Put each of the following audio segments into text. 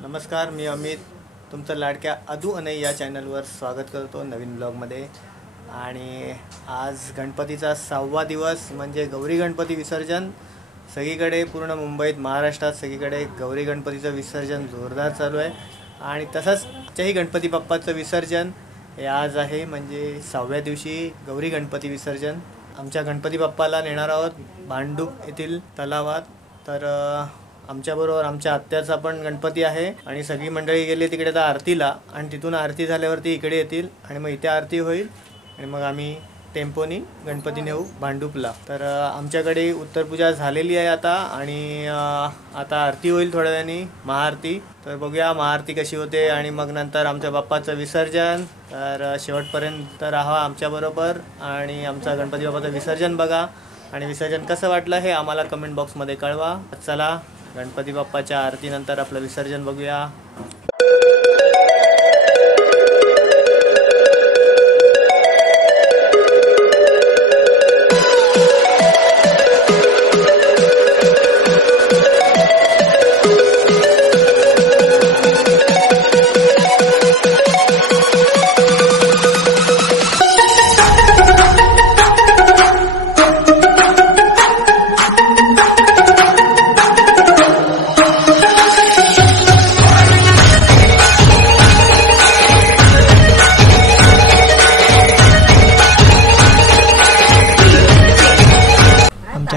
नमस्कार, मी अमित तुमचं लाडक्या अदू अनई या चॅनलवर स्वागत करतो नवीन ब्लॉगमध्ये। आणि आज गणपतीचा 6वा दिवस म्हणजे गौरी गणपती विसर्जन। सगळीकडे पूर्ण मुंबईत महाराष्ट्रात सगळीकडे गौरी गणपतीचं विसर्जन जोरदार चालू आहे। आणि तसंच आजच्याही गणपती बाप्पाचं विसर्जन हे आज आहे, म्हणजे 6व्या दिवशी गौरी गणपती विसर्जन। आमच्या गणपती बाप्पाला नेणार आहोत भांडूप येथील तलावात। तर आमच्याबरोबर आमच्या आत्याचा पण गणपती आहे आणि सगळी मंडळी गेली तिकडे तर आरतीला, आणि तिथून आरती झाल्यावरती इकडे येतील आणि मग इथे आरती होईल आणि मग आम्ही टेम्पोनी गणपती नेऊ भांडूपला। तर आमच्याकडे उत्तरपूजा झालेली आहे आता, आणि आता आरती होईल थोड्या वेळाने, महाआरती। तर बघूया महाआरती कशी होते आणि मग नंतर आमच्या बाप्पाचं विसर्जन। तर शेवटपर्यंत राहा आमच्याबरोबर आणि आमचा गणपती बाप्पाचं विसर्जन बघा, आणि विसर्जन कसं वाटलं हे आम्हाला कमेंट बॉक्समध्ये कळवा। चला गणपती बाप्पाच्या आरतीनंतर आपलं विसर्जन बघूया।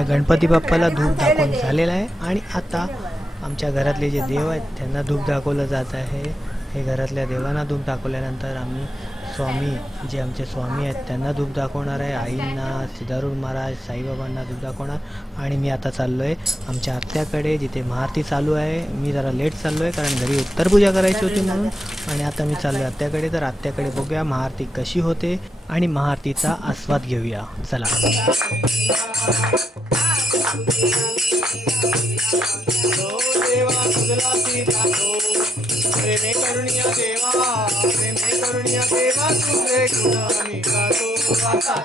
गणपती बाप्पाला धूप दाखवून झालेला आहे आणि आता आमच्या घरातले जे देव आहेत त्यांना धूप दाखवलं जात आहे। हे घरातल्या देवांना धूप दाखवल्यानंतर आम्ही स्वामी जे आमचे स्वामी आहेत त्यांना धूप दाखवणार आहे। आईंना, सिद्धारूढ महाराज, साईबाबांना धूप दाखवणार। आणि मी आता चाललो आहे आमच्या आत्याकडे जिथे महाआरती चालू आहे। मी जरा लेट चाललो आहे कारण घरी उत्तरपूजा करायची होती म्हणून, आणि आता मी चाललो आहे आत्याकडे। तर आत्याकडे बघूया महाआरती कशी होते आणि महाआरतीचा आस्वाद घेऊया, चला। प्रेमे करुणिया देवा, प्रेमे करुणिया देवा, तुझे गुण मी गातो आता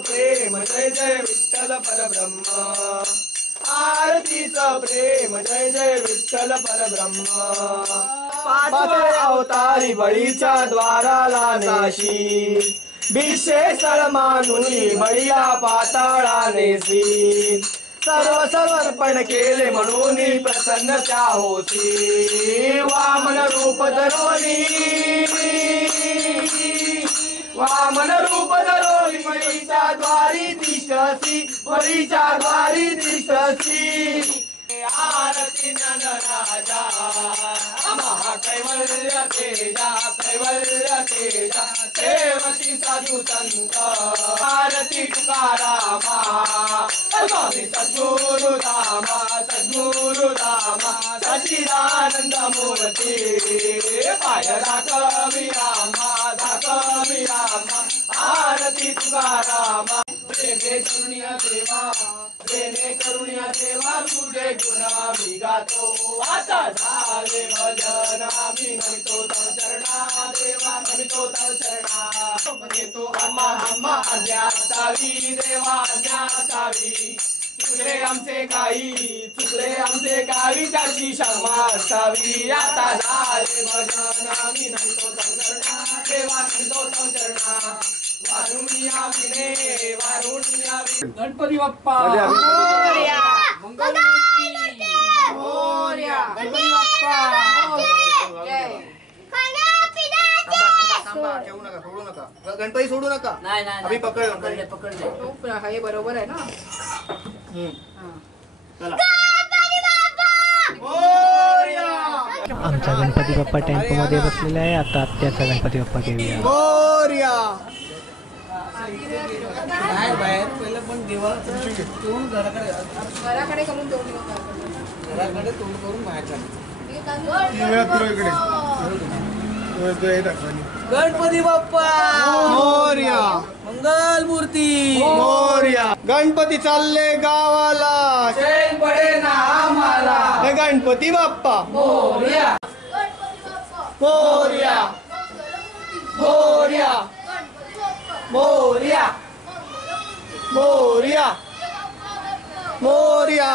प्रेम जय जय विठ्ठल परब्रह्म, आरतीचं प्रेम जय जय विठ्ठल परब्रह्म। पाचव्या अवतारी बळीच्या द्वाराला नाशी, विशेषळ मानुनी बळीला पाताळा नेसी। सर्व समर्पण केले म्हणून प्रसन्न त्या होती, वामन रूप धरोनी, वामन रूप धरोनी बळीच्या द्वारी दिसती, बळीच्या द्वारी दिसती। आरती नंद राजा कैवल्य तेजा सेवती साधू संत आरती तुकारामा स्वामी सद्गुरु रामा सच्चिदानंद मूर्ती पाय दाखवी रामा आरती तुकारामा प्रेमे करुणिया देवा तुझे गुण मी गातो आता झाले भजन मी नमितो तव चरणा देवा नमितो तव चरणा येतो आम्हा आज्ञा असावी देवा आज्ञा असावी चुकले आमचे काही त्याची क्षमा असावी आता झाले भजन मी नमितो तव चरणा देवा नमितो तव चरणा वारुणिया विने गणपती बाप्पा मोरया मंगलमूर्ती मोरया गणपती बाप्पा जय थांबा ठेवू नका सोडू नका गणपती सोडू नका नाही आम्ही पकड हे बरोबर आहे ना चला आमचा गणपती बाप्पा टेम्पो मध्ये बसलेला आहे. आता आत्याचा गणपती बाप्पा घेऊया. मोरया बाहेर पहिलं पण देवा तोंड घराकडे करून घराकडे तोंड करून बाहेर गणपती बाप्पा मोरया मंगल मूर्ती मोरया गणपती चालले गावाला चैन पडे ना आम्हाला हे गणपती बाप्पा मोरया मोरया मोरया मोरया मोरया मोरया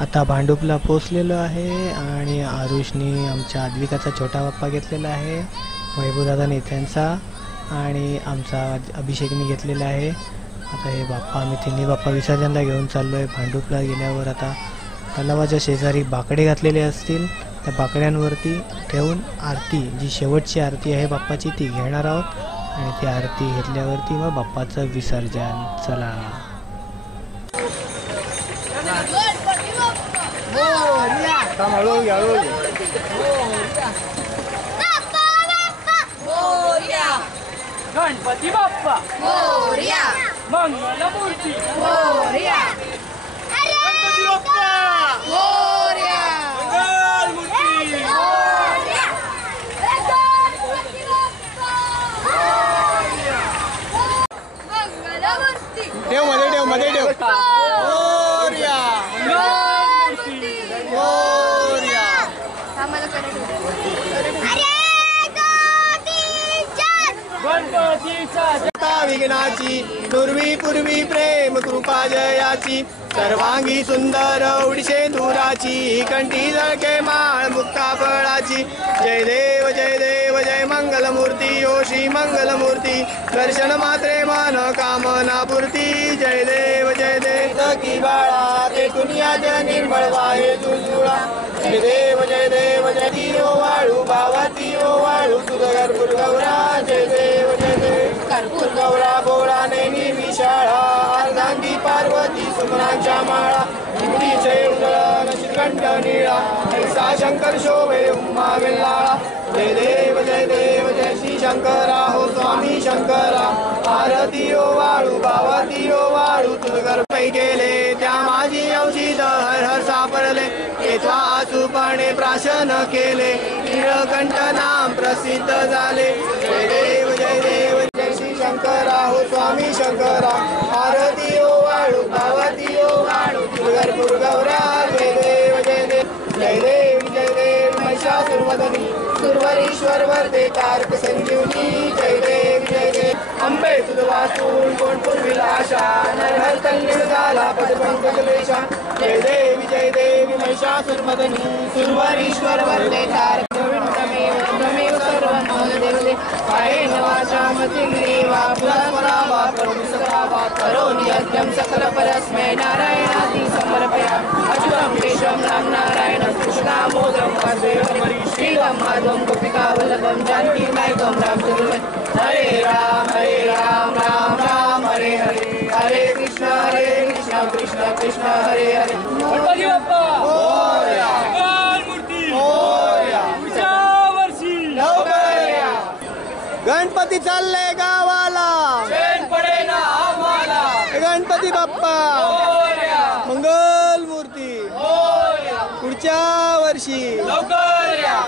आता भांडूपला पोचलेलो आहे आणि आरुषनी आमच्या आद्विकाचा छोटा बाप्पा घेतलेला आहे. वैभवदादाने त्यांचा आणि आमचा अभिषेकने घेतलेला आहे. आता हे बाप्पा आम्ही तिन्ही बाप्पा विसर्जनला घेऊन चाललो आहे. भांडूपला गेल्यावर आता तलावाच्या शेजारी बाकडे घातलेले असतील, त्या बाकड्यांवरती ठेवून आरती, जी शेवटची आरती आहे बाप्पाची, ती घेणार आहोत आणि ती आरती घेतल्यावरती मग बाप्पाचं विसर्जन. चला गणपती बाप्पा मोरया मंगल मूर्ती मोरया गणपती बाप्पा मोरया मंगल मूर्ती मोरया मंगलमूर्ती ठेव मध्ये ठेव मोरया मोरया गणपतीचा विघ्नाची दुर्वी पूर्वी प्रेम कृपा जयाची सर्वांगी सुंदर उडीशे धुराची कंठी जळके माळ मुक्ता फळाची जय देव जय मंगलमूर्ती योशी मंगलमूर्ती दर्शन मात्रे मन कामना पूर्ती जय देव की बाळा ते दुनियाच्या निर्मळ वाहे तुझुळा जय देव जय दियो वाळू बाबा दियो वाळू तुझ घरपूर गौरा जय देव कर्पूर गौरा बोळा नेहमी विशाळा अर्धांगी पार्वती सुमनांच्या माळा निवडीचे उदळण श्रीकंठ निळा ऐसा शंकर शोभे उमा वेल्लाळा जय देव जय श्री शंकरा हो स्वामी शंकरा आरती ओ वाळू बावाती ओ वाळू तुझ पै गेले त्या माझी औषध हर हर सापडले येत्वा अचूपणे प्राशन केले निळकंठ नाम प्रसिद्ध झाले जय देव जय श्री शंकरा हो स्वामी शंकरा आरती ओ वाळू बावाती ओ वाळू तुझ गौरा जय देव महिषासुरमर्दिनी सुरवरीश्वर वरदे तारक संजीवनी जय देव अंबे तुझ वाचून कोण पूर्वीला आशा नरहर तल्लीन झाला पदपंकज लेशा जय देवी महिषासुरमर्दिनी सुरवरीश्वर वरदे तारक त्वमेव सर्वं देवते कायेन वाचा मतिर्वा पुरा वा करोमि सदा वा करोमि यज्ञं सकल परस्मै नारायणाति समर्पयामि अच्युतं केशवं राम नारायणं कृष्णामोदरं वासुदेवं श्रीराम माधवं गोपिका वल्लभं जानकी नायकं रामचन्द्रं हरे राम राम राम हरे हरे हरे कृष्ण कृष्ण कृष्ण हरे हरे गणपती बाप्पा मोरया मंगल मूर्ती मोरया चालले गावाला, चैन पडेना आम्हाला. गणपती बाप्पा मंगल मूर्ती पुढच्या वर्षी लवकर या.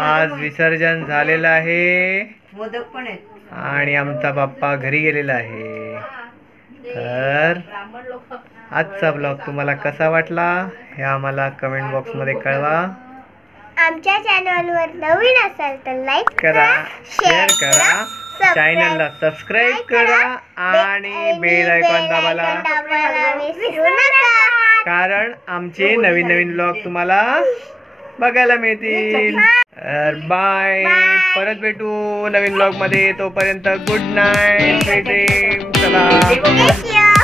आज विसर्जन झालेलं आहे मोदक पण आहेत आणि आमचा बाप्पा घरी गेलेला आहे. तर आजचा ब्लॉग तुम्हाला कसा वाटला हे आम्हाला कमेंट बॉक्स मध्ये कळवा. आमच्या चॅनलवर नवीन असाल तर लाईक करा, शेअर करा, चॅनलला सबस्क्राईब करा आणि बेल आयकॉन दाबायला विसरू नका. कारण आमचे नवीन नवीन ब्लॉग तुम्हाला बघायला मिळतील. बाय, परत भेटू नवीन ब्लॉग मध्ये. तोपर्यंत गुड नाईट, स्वीट ड्रीम. चला.